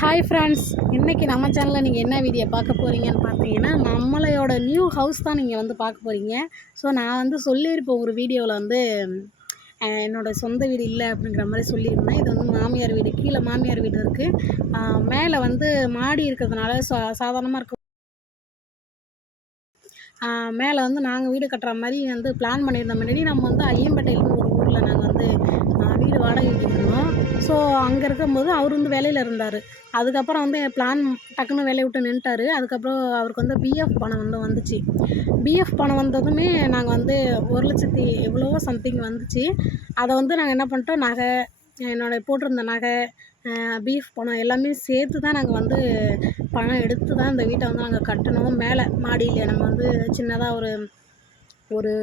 Hi friends இன்றைக்கி நம்ம சேனலில் நீங்கள் என்ன வீடியோ பார்க்க போகிறீங்கன்னு பார்த்தீங்கன்னா நம்மளையோட நியூ ஹவுஸ் தான் நீங்கள் வந்து பார்க்க போகிறீங்க ஸோ நான் வந்து சொல்லியிருப்பேன் ஒரு வீடியோவில் வந்து என்னோடய என்னோட சொந்த வீடு இல்லை அப்படிங்கிற மாதிரி சொல்லியிருந்தேன். இது வந்து மாமியார் வீடு கீழே மாமியார் வீடு இருக்குது மேலே வந்து மாடி இருக்கிறதுனால சா சாதாரணமாக இருக்க மேலே வந்து நாங்கள் வீடு கட்டுற மாதிரி வந்து பிளான் பண்ணியிருந்த முன்னாடி நம்ம வந்து ஐயம்பேட்டை ஸோ அங்கே இருக்கும்போது அவர் வந்து வேலையில் இருந்தார். அதுக்கப்புறம் வந்து என் பிளான் டக்குன்னு வேலையை விட்டு நின்ட்டாரு அதுக்கப்புறம் அவருக்கு வந்து பிஎஃப் பணம் வந்து வந்துச்சு. பிஎஃப் பணம் வந்ததுமே நாங்கள் வந்து ஒரு லட்சத்தி எவ்வளவோ சம்திங் வந்துச்சு. அதை வந்து நாங்கள் என்ன பண்ணிட்டோம்? நகை என்னோட போட்டிருந்த நகை பீஃப் பணம் எல்லாமே சேர்த்து தான் நாங்கள் வந்து பணம் எடுத்து தான் இந்த வீட்டை வந்து நாங்கள் கட்டணும் மேலே மாடியில் நம்ம வந்து சின்னதாக ஒரு ஒரு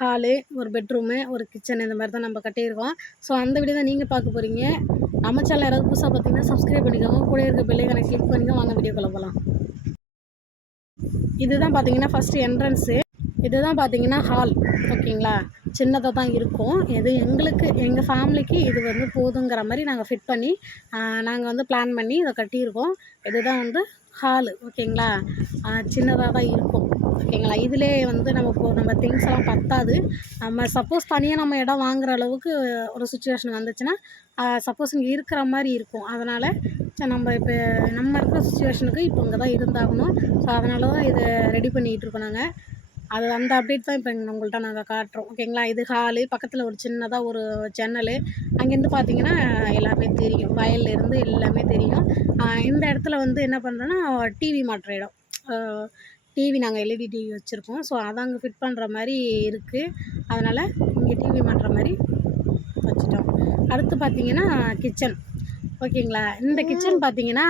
ஹாலு ஒரு பெட்ரூமு ஒரு கிச்சன் இந்த மாதிரி தான் நம்ம கட்டியிருக்கோம். ஸோ அந்த வீடியோ தான் நீங்கள் பார்க்க போகிறீங்க நம்ம சேனல் யாராவது புதுசாக பார்த்தீங்கன்னா சப்ஸ்கிரைப் பண்ணிக்கோங்க. கூட இருக்க பெல்லைக்கனை கிளிக் பண்ணிக்கோ வாங்க வீடியோக்குள்ள போகலாம் இதுதான் பார்த்தீங்கன்னா ஃபஸ்ட்டு என்ட்ரன்ஸு இதுதான் பார்த்தீங்கன்னா ஹால் ஓகேங்களா சின்னதாக தான் இருக்கும். இது எங்களுக்கு எங்கள் ஃபேமிலிக்கு இது வந்து போதுங்கிற மாதிரி நாங்கள் ஃபிட் பண்ணி நாங்கள் வந்து பிளான் பண்ணி இதை கட்டியிருக்கோம். இதுதான் வந்து ஹாலு ஓகேங்களா சின்னதாக தான் இருக்கும். ஓகேங்களா? இதிலே வந்து நம்ம இப்போ நம்ம திங்ஸ் எல்லாம் பத்தாது. நம்ம சப்போஸ் தனியாக நம்ம இடம் வாங்குற அளவுக்கு ஒரு சுச்சுவேஷன் வந்துச்சுன்னா சப்போஸ் இங்கே இருக்கிற மாதிரி இருக்கும். அதனால் நம்ம இப்போ நம்ம இருக்கிற சுச்சுவேஷனுக்கு இப்போ இங்கே தான் இருந்தாகணும். ஸோ அதனால தான் இதை ரெடி பண்ணிகிட்டு இருக்கோம் நாங்கள் அது அந்த அப்டேட் தான் இப்போ உங்கள்கிட்ட நாங்கள் காட்டுறோம். ஓகேங்களா? இது ஹாலு பக்கத்தில் ஒரு சின்னதாக ஒரு ஜன்னல் அங்கேருந்து பார்த்தீங்கன்னா எல்லாமே தெரியும். வயல்லேருந்து எல்லாமே தெரியும். இந்த இடத்துல வந்து என்ன பண்ணுறோன்னா டிவி மாட்டுற இடம். டிவி நாங்கள் எல்இடி டிவி வச்சுருக்கோம். ஸோ அதை அங்கே ஃபிட் பண்ணுற மாதிரி இருக்குது அதனால் இங்கே டிவி மாட்டுற மாதிரி வச்சுட்டோம். அடுத்து பார்த்தீங்கன்னா கிச்சன் ஓகேங்களா? இந்த கிச்சன் பார்த்தீங்கன்னா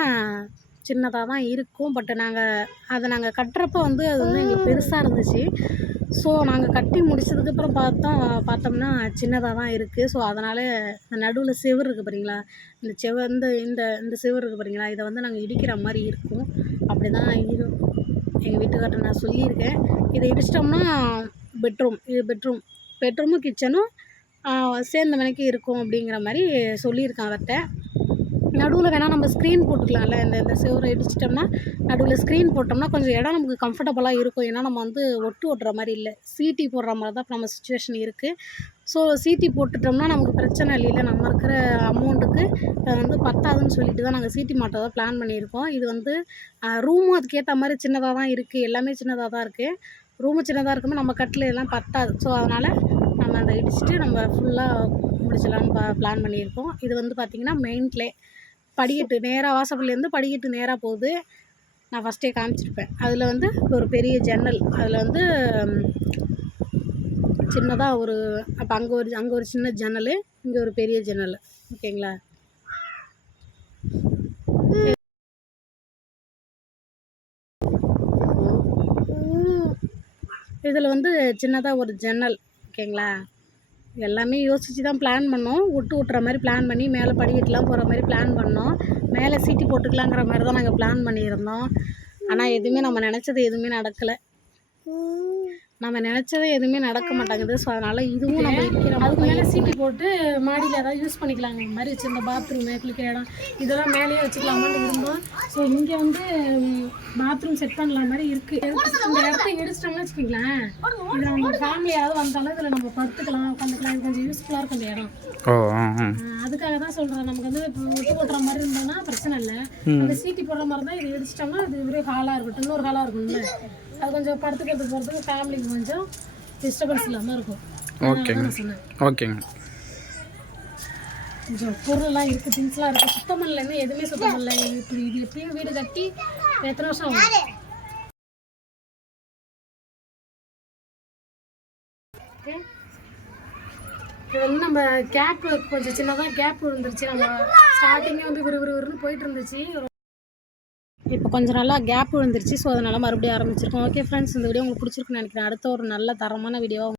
சின்னதாக தான் இருக்கும். பட் நாங்கள் அதை நாங்கள் கட்டுறப்ப வந்து அது வந்து எங்களுக்கு பெருசாக இருந்துச்சு. ஸோ நாங்கள் கட்டி முடிச்சதுக்கப்புறம் பார்த்தோம் பார்த்தோம்னா சின்னதாக தான் இருக்குது ஸோ அதனால் இந்த நடுவில் செவர் இருக்குது பாருங்களா இந்த செவ இந்த இந்த இந்த செவர் இருக்குது பாருங்களா இதை வந்து நாங்கள் இடிக்கிற மாதிரி இருக்கும். அப்படி தான் இருக்கும் எங்கள் வீட்டுக்கார்ட்ட நான் சொல்லியிருக்கேன். இதை இடிச்சிட்டோம்னா பெட்ரூம் இது பெட்ரூம். பெட்ரூமும் கிச்சனும் சேர்ந்த மணிக்கு இருக்கும் அப்படிங்கிற மாதிரி சொல்லியிருக்கேன் அவர்கிட்ட. நடுவில் வேணால் நம்ம ஸ்க்ரீன் போட்டுக்கலாம்ல. இந்த இந்த செவரை இடிச்சிட்டோம்னா நடுவில் ஸ்க்ரீன் போட்டோம்னா கொஞ்சம் இடம் நமக்கு கம்ஃபர்டபுளாக இருக்கும். ஏன்னா நம்ம வந்து ஒட்டு ஓட்டுற மாதிரி இல்லை. சீட்டி போடுற மாதிரி தான் இப்போ நம்ம சுச்சுவேஷன் இருக்குது ஸோ சீட்டி போட்டுட்டோம்னா நமக்கு பிரச்சனை இல்லை. நம்ம இருக்கிற அமௌண்ட்டுக்கு வந்து பத்தாதுன்னு சொல்லிட்டு தான் நாங்கள் சீட்டி மாட்டதை பிளான் பண்ணியிருக்கோம். இது வந்து ரூமும் அதுக்கேற்ற மாதிரி சின்னதாக தான் இருக்குது எல்லாமே சின்னதாக தான் இருக்குது ரூமு சின்னதாக இருக்கும்போது நம்ம கட்டில் எல்லாம் பத்தாது. ஸோ அதனால் நம்ம அதை இடிச்சிட்டு நம்ம ஃபுல்லாக முடிச்சிடலான்னு பா பிளான் பண்ணியிருக்கோம். இது வந்து பார்த்திங்கன்னா மெயின்லே படிக்கட்டு நேராக வாசப்பள்ளிலேருந்து படிக்கட்டு நேராக போகுது. நான் ஃபஸ்ட்டே காமிச்சிருப்பேன். அதில் வந்து ஒரு பெரிய ஜன்னல். அதில் வந்து சின்னதாக ஒரு அப்போ அங்கே ஒரு அங்கே ஒரு சின்ன ஜன்னல் இங்கே ஒரு பெரிய ஜன்னல். ஓகேங்களா? இதில் வந்து சின்னதாக ஒரு ஜன்னல். ஓகேங்களா? எல்லாமே யோசித்து தான் பிளான் பண்ணோம். விட்டு விட்டுற மாதிரி பிளான் பண்ணி மேலே படிக்கட்டுலாம் போகிற மாதிரி பிளான் பண்ணோம். மேலே சீட்டி போட்டுக்கலாங்கிற மாதிரி தான் நாங்கள் பிளான் பண்ணியிருந்தோம். ஆனால் எதுவுமே நம்ம நினச்சது எதுவுமே நடக்கலை. நம்ம நினச்சது எதுவுமே நடக்க மாட்டேங்குது. ஸோ அதனால் இதுவும் நம்ம அதுக்கு மேலே சீட்டி போட்டு மாடியில் ஏதாவது யூஸ் பண்ணிக்கலாங்க. இந்த மாதிரி வச்சுருந்த பாத்ரூமு குளிக்கிற இடம் இதெல்லாம் மேலேயே வச்சுக்கலாமான்னு இருந்தோம் ஸோ இங்கே வந்து பாத்ரூம் செட் பண்ணல மாதிரி இருக்குது இந்த இடத்த எடுத்துட்டோம்னு வச்சுக்கோங்களேன். இது நம்ம ஃபேமிலி யாராவது வந்தாலும் இதில் நம்ம படுத்துக்கலாம் உட்காந்துக்கலாம். இது கொஞ்சம் யூஸ்ஃபுல்லாக இருக்கும் இந்த இடம். அதுக்காக தான் சொல்கிறேன் நமக்கு வந்து இப்போ ஒட்டு போட்டுற மாதிரி இருந்தோம்னா பிரச்சனை இல்லை அந்த சீட்டி போடுற மாதிரி தான் இது இடிச்சிட்டோம்னா இது ஒரே ஹாலாக இருக்கட்டும் இன்னொரு ஹாலாக இருக்கும்ல அது கொஞ்சம் படுத்துக்கிறது போகிறதுக்கு ஃபேமிலிக்கு கொஞ்சம் டிஸ்டர்பன்ஸ் இல்லாமல் இருக்கும். ஓகேங்க. ஓகேங்க. கொஞ்சம் பொருள்லாம் இருக்குது திங்ஸ்லாம் இருக்குது சுத்தம் இன்னும் எதுவுமே சுத்தம் பண்ணல. இப்படி இது எப்படியும் வீடு கட்டி எத்தனை வருஷம் ஆகும்? Okay. இது வந்து நம்ம கேப் கொஞ்சம் சின்னதாக கேப் விழுந்துருச்சு நம்ம ஸ்டார்டிங்கே வந்து விறு விறுவிறுன்னு போயிட்டு இருந்துச்சு. இப்போ கொஞ்சம் நல்லா கேப் விழுந்துருச்சு ஸோ அதனால் மறுபடியும் ஆரம்பிச்சிருக்கோம். ஓகே ஃப்ரெண்ட்ஸ் இந்த வீடியோ உங்களுக்கு பிடிச்சிருக்குன்னு நினைக்கிறேன். அடுத்த ஒரு நல்ல தரமான வீடியோவாக